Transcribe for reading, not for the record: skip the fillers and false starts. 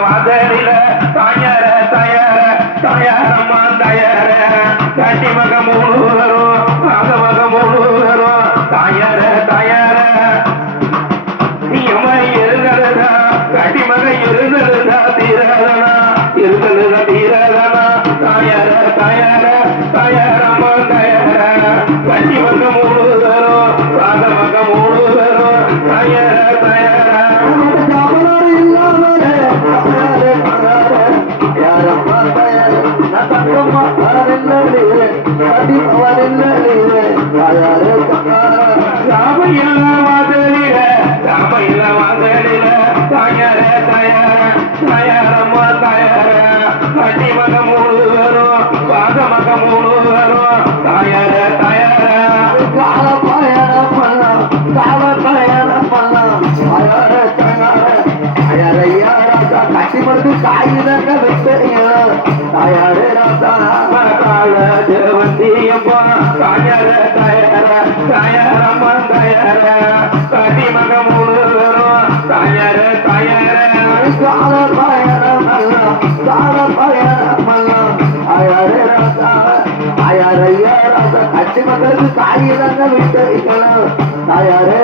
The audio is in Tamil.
வாதலில தாயார தயார தயாரம்மா தயார கட்டி மக மூணு வரும் மக மக மூணு வரும் தாயார தயார நீ இருந்ததுதா கட்டி மக இருந்ததுதா தீரதனா இருந்ததுதா தீரதனா தாயார தயார தயாரம்மா தயார கட்டி மக மூணு வரும் மக மக மூணு வரும் தாயார தயார காயிதங்க வெட்டையும் தாயாரே ராசால தேவந்தியப்பா தாயார தயார தயாரம்மா தயார கட்டி மக மூணு வரும் தாயார தயார கால பயணம் கால பயணம் தாயாரே ராசா தாயாரையா ராசா கட்டி மகளுக்கு காயிதங்க வெட்டையும் தாயாரே